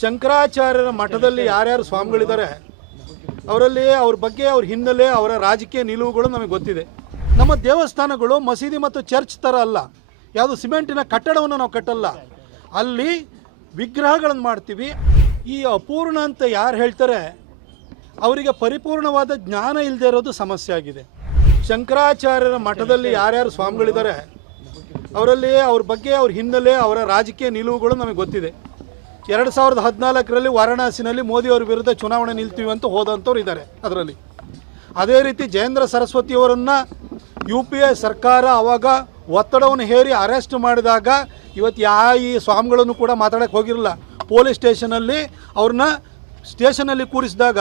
ಶಂಕರಾಚಾರ್ಯರ ಮಠದಲ್ಲಿ ಯಾರ್ಯಾರು ಸ್ವಾಮಿಗಳಿದ್ದಾರೆ ಅವರಲ್ಲಿ ಅವ್ರ ಬಗ್ಗೆ ಅವ್ರ ಹಿನ್ನೆಲೆ ಅವರ ರಾಜಕೀಯ ನಿಲುವುಗಳು ನಮಗೆ ಗೊತ್ತಿದೆ. ನಮ್ಮ ದೇವಸ್ಥಾನಗಳು ಮಸೀದಿ ಮತ್ತು ಚರ್ಚ್ ಥರ ಅಲ್ಲ. ಯಾವುದು ಸಿಮೆಂಟಿನ ಕಟ್ಟಡವನ್ನು ನಾವು ಕಟ್ಟಲ್ಲ. ಅಲ್ಲಿ ವಿಗ್ರಹಗಳನ್ನು ಮಾಡ್ತೀವಿ. ಈ ಅಪೂರ್ಣ ಅಂತ ಯಾರು ಹೇಳ್ತಾರೆ ಅವರಿಗೆ ಪರಿಪೂರ್ಣವಾದ ಜ್ಞಾನ ಇಲ್ಲದೆ ಇರೋದು ಸಮಸ್ಯೆ ಆಗಿದೆ. ಶಂಕರಾಚಾರ್ಯರ ಮಠದಲ್ಲಿ ಯಾರ್ಯಾರು ಸ್ವಾಮಿಗಳಿದ್ದಾರೆ ಅವರಲ್ಲಿ ಅವ್ರ ಬಗ್ಗೆ ಅವ್ರ ಹಿನ್ನೆಲೆ ಅವರ ರಾಜಕೀಯ ನಿಲುವುಗಳು ನಮಗೆ ಗೊತ್ತಿದೆ. ಎರಡು ಸಾವಿರದ ಹದಿನಾಲ್ಕರಲ್ಲಿ ವಾರಣಾಸಿನಲ್ಲಿ ಮೋದಿಯವರ ವಿರುದ್ಧ ಚುನಾವಣೆ ನಿಲ್ತೀವಿ ಅಂತ ಹೋದಂಥವ್ರು ಇದ್ದಾರೆ ಅದರಲ್ಲಿ. ಅದೇ ರೀತಿ ಜಯೇಂದ್ರ ಸರಸ್ವತಿಯವರನ್ನು ಯು ಪಿ ಎ ಸರ್ಕಾರ ಆವಾಗ ಒತ್ತಡವನ್ನು ಹೇರಿ ಅರೆಸ್ಟ್ ಮಾಡಿದಾಗ ಇವತ್ತು ಯಾ ಈ ಸ್ವಾಮಿಗಳನ್ನು ಕೂಡ ಮಾತಾಡೋಕೆ ಹೋಗಿರಲಿಲ್ಲ ಪೊಲೀಸ್ ಸ್ಟೇಷನಲ್ಲಿ ಅವ್ರನ್ನ ಸ್ಟೇಷನಲ್ಲಿ ಕೂರಿಸಿದಾಗ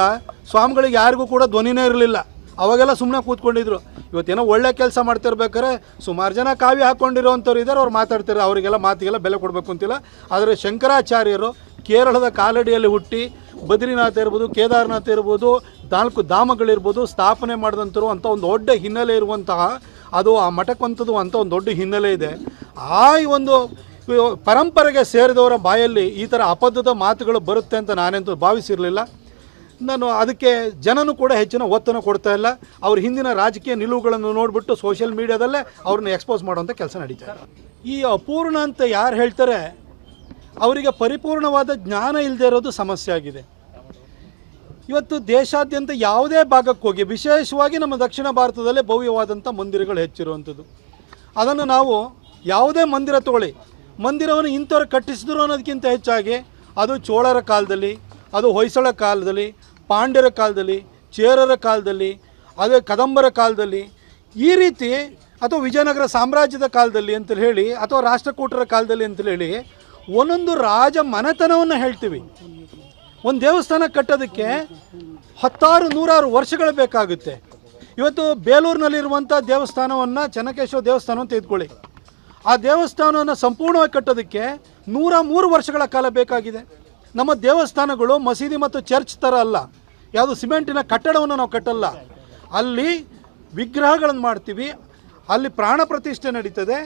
ಸ್ವಾಮಿಗಳಿಗೆ ಯಾರಿಗೂ ಕೂಡ ಧ್ವನಿನೇ ಇರಲಿಲ್ಲ. ಅವಾಗೆಲ್ಲ ಸುಮ್ಮನೆ ಕೂತ್ಕೊಂಡಿದ್ರು. ಇವತ್ತೇನೋ ಒಳ್ಳೆ ಕೆಲಸ ಮಾಡ್ತಿರ್ಬೇಕಾದ್ರೆ ಸುಮಾರು ಜನ ಕಾವ್ಯ ಹಾಕ್ಕೊಂಡಿರೋವಂಥವ್ರು ಇದ್ದಾರೆ ಅವ್ರು ಮಾತಾಡ್ತಾರೆ ಅವರಿಗೆಲ್ಲ ಮಾತಿಗೆಲ್ಲ ಬೆಲೆ ಕೊಡಬೇಕು ಅಂತಿಲ್ಲ. ಆದರೆ ಶಂಕರಾಚಾರ್ಯರು ಕೇರಳದ ಕಾಲಡಿಯಲ್ಲಿ ಹುಟ್ಟಿ ಬದ್ರಿನಾಥ ಇರ್ಬೋದು, ಕೇದಾರನಾಥ ಇರ್ಬೋದು, ನಾಲ್ಕು ಧಾಮಗಳಿರ್ಬೋದು ಸ್ಥಾಪನೆ ಮಾಡಿದಂಥರು ಅಂತ ಒಂದು ದೊಡ್ಡ ಹಿನ್ನೆಲೆ ಇರುವಂತಹ, ಅದು ಆ ಮಠಕ್ಕಂಥದ್ದು ಅಂತ ಒಂದು ದೊಡ್ಡ ಹಿನ್ನೆಲೆ ಇದೆ. ಆ ಒಂದು ಪರಂಪರೆಗೆ ಸೇರಿದವರ ಬಾಯಲ್ಲಿ ಈ ಥರ ಅಪದ್ಧದ ಮಾತುಗಳು ಬರುತ್ತೆ ಅಂತ ನಾನೆಂತೂ ಭಾವಿಸಿರಲಿಲ್ಲ. ನಾನು ಅದಕ್ಕೆ ಜನನು ಕೂಡ ಹೆಚ್ಚಿನ ಒತ್ತನ್ನು ಕೊಡ್ತಾ ಇಲ್ಲ. ಅವ್ರ ಹಿಂದಿನ ರಾಜಕೀಯ ನಿಲುವುಗಳನ್ನು ನೋಡಿಬಿಟ್ಟು ಸೋಷಿಯಲ್ ಮೀಡಿಯಾದಲ್ಲೇ ಅವ್ರನ್ನ ಎಕ್ಸ್ಪೋಸ್ ಮಾಡುವಂಥ ಕೆಲಸ ನಡೀತಾರೆ ಈ ಅಪೂರ್ಣ ಅಂತ ಯಾರು ಹೇಳ್ತಾರೆ, ಅವರಿಗೆ ಪರಿಪೂರ್ಣವಾದ ಜ್ಞಾನ ಇಲ್ಲದೆ ಇರೋದು ಸಮಸ್ಯೆ ಆಗಿದೆ. ಇವತ್ತು ದೇಶಾದ್ಯಂತ ಯಾವುದೇ ಭಾಗಕ್ಕೆ ಹೋಗಿ, ವಿಶೇಷವಾಗಿ ನಮ್ಮ ದಕ್ಷಿಣ ಭಾರತದಲ್ಲೇ ಭವ್ಯವಾದಂಥ ಮಂದಿರಗಳು ಹೆಚ್ಚಿರುವಂಥದ್ದು. ಅದನ್ನು ನಾವು ಯಾವುದೇ ಮಂದಿರ ತಗೊಳ್ಳಿ, ಮಂದಿರವನ್ನು ಇಂಥವ್ರು ಕಟ್ಟಿಸಿದ್ರು ಅನ್ನೋದಕ್ಕಿಂತ ಹೆಚ್ಚಾಗಿ ಅದು ಚೋಳರ ಕಾಲದಲ್ಲಿ, ಅದು ಹೊಯ್ಸಳ ಕಾಲದಲ್ಲಿ ಪಾಂಡ್ಯರ ಕಾಲದಲ್ಲಿ, ಚೇರರ ಕಾಲದಲ್ಲಿ, ಅದೇ ಕದಂಬರ ಕಾಲದಲ್ಲಿ, ಈ ರೀತಿ ಅಥವಾ ವಿಜಯನಗರ ಸಾಮ್ರಾಜ್ಯದ ಕಾಲದಲ್ಲಿ ಅಂತ ಹೇಳಿ ಅಥವಾ ರಾಷ್ಟ್ರಕೂಟರ ಕಾಲದಲ್ಲಿ ಅಂತ ಹೇಳಿ ಒಂದೊಂದು ರಾಜ ಮನೆತನವನ್ನು ಹೇಳ್ತೀವಿ. ಒಂದು ದೇವಸ್ಥಾನ ಕಟ್ಟೋದಕ್ಕೆ ಹತ್ತಾರು, ನೂರಾರು ವರ್ಷಗಳು ಬೇಕಾಗುತ್ತೆ. ಇವತ್ತು ಬೇಲೂರಿನಲ್ಲಿರುವಂಥ ದೇವಸ್ಥಾನವನ್ನು ಚೆನ್ನಕೇಶ್ವರ ಅಂತ ತೆಗೆದುಕೊಳ್ಳಿ ಆ ದೇವಸ್ಥಾನವನ್ನು ಸಂಪೂರ್ಣವಾಗಿ ಕಟ್ಟೋದಕ್ಕೆ ನೂರ ಮೂರು ವರ್ಷಗಳ ಕಾಲ ಬೇಕಾಗಿದೆ. ನಮ್ಮ ದೇವಸ್ಥಾನಗಳು, ಮಸೀದಿ ಮತ್ತು ಚರ್ಚ್ ಥರ ಅಲ್ಲ. ಯಾವುದು ಸಿಮೆಂಟಿನ ಕಟ್ಟಡವನ್ನು ನಾವು ಕಟ್ಟಲ್ಲ. ಅಲ್ಲಿ ವಿಗ್ರಹಗಳನ್ನು ಮಾಡ್ತೀವಿ, ಅಲ್ಲಿ ಪ್ರಾಣ ಪ್ರತಿಷ್ಠೆ ನಡೀತದೆ.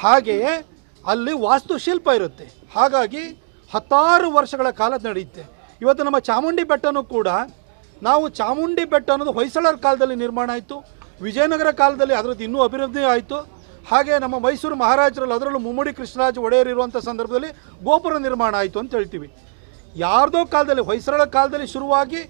ಹಾಗೆಯೇ ಅಲ್ಲಿ ವಾಸ್ತುಶಿಲ್ಪ ಇರುತ್ತೆ. ಹಾಗಾಗಿ ಹತ್ತಾರು ವರ್ಷಗಳ ಕಾಲ ನಡೆಯುತ್ತೆ. ಇವತ್ತು ನಮ್ಮ ಚಾಮುಂಡಿ ಬೆಟ್ಟನೂ ಕೂಡ ನಾವು ಚಾಮುಂಡಿ ಬೆಟ್ಟ ಅನ್ನೋದು ಹೊಯ್ಸಳರ ಕಾಲದಲ್ಲಿ ನಿರ್ಮಾಣ ಆಯಿತು. ವಿಜಯನಗರ ಕಾಲದಲ್ಲಿ ಅದರದ್ದು ಇನ್ನೂ ಅಭಿವೃದ್ಧಿ ಆಯಿತು. ಹಾಗೆ ನಮ್ಮ ಮೈಸೂರು ಮಹಾರಾಜರಲ್ಲಿ ಅದರಲ್ಲೂ ಮುಮ್ಮಡಿ ಕೃಷ್ಣರಾಜ ಒಡೆಯರ್ ಇರುವಂಥ ಸಂದರ್ಭದಲ್ಲಿ ಗೋಪುರ ನಿರ್ಮಾಣ ಆಯಿತು ಅಂತ ಹೇಳ್ತೀವಿ. ಯಾರ್ದೋ ಕಾಲದಲ್ಲಿ ಹೊಯ್ಸಳರ ಕಾಲದಲ್ಲಿ ಶುರುವಾಗಿ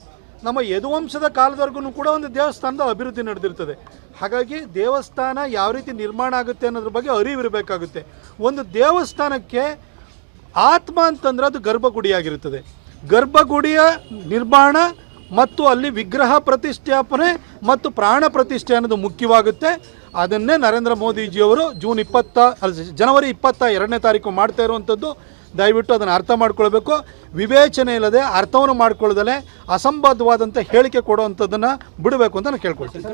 ನಮ್ಮ ಯದುವಂಶದ ಕಾಲದವರೆಗೂ ಕೂಡ ಒಂದು ದೇವಸ್ಥಾನದ ಅಭಿವೃದ್ಧಿ ನಡೆದಿರ್ತದೆ. ಹಾಗಾಗಿ ದೇವಸ್ಥಾನ ಯಾವ ರೀತಿ ನಿರ್ಮಾಣ ಆಗುತ್ತೆ ಅನ್ನೋದ್ರ ಬಗ್ಗೆ ಅರಿವಿರಬೇಕಾಗುತ್ತೆ. ಒಂದು ದೇವಸ್ಥಾನಕ್ಕೆ ಆತ್ಮ ಅಂತಂದ್ರೆ ಅದು ಗರ್ಭಗುಡಿಯಾಗಿರುತ್ತದೆ. ಗರ್ಭಗುಡಿಯ ನಿರ್ಮಾಣ ಮತ್ತು ಅಲ್ಲಿ ವಿಗ್ರಹ ಪ್ರತಿಷ್ಠಾಪನೆ ಮತ್ತು ಪ್ರಾಣ ಪ್ರತಿಷ್ಠೆ ಅನ್ನೋದು ಮುಖ್ಯವಾಗುತ್ತೆ. ಅದನ್ನೇ ನರೇಂದ್ರ ಮೋದಿಜಿಯವರು ಜೂನ್ ಇಪ್ಪತ್ತ ಜನವರಿ ಇಪ್ಪತ್ತ ಎರಡನೇ ತಾರೀಕು ಮಾಡ್ತಾ ಇರುವಂಥದ್ದು. ದಯವಿಟ್ಟು ಅದನ್ನು ಅರ್ಥ ಮಾಡ್ಕೊಳ್ಬೇಕು. ವಿವೇಚನೆ ಇಲ್ಲದೆ ಅರ್ಥವನ್ನು ಮಾಡ್ಕೊಳ್ಳದಲೆ ಅಸಂಬದ್ಧವಾದಂಥ ಹೇಳಿಕೆ ಕೊಡುವಂಥದ್ದನ್ನು ಬಿಡಬೇಕು ಅಂತ ನಾನು ಕೇಳ್ಕೊಳ್ತೀನಿ.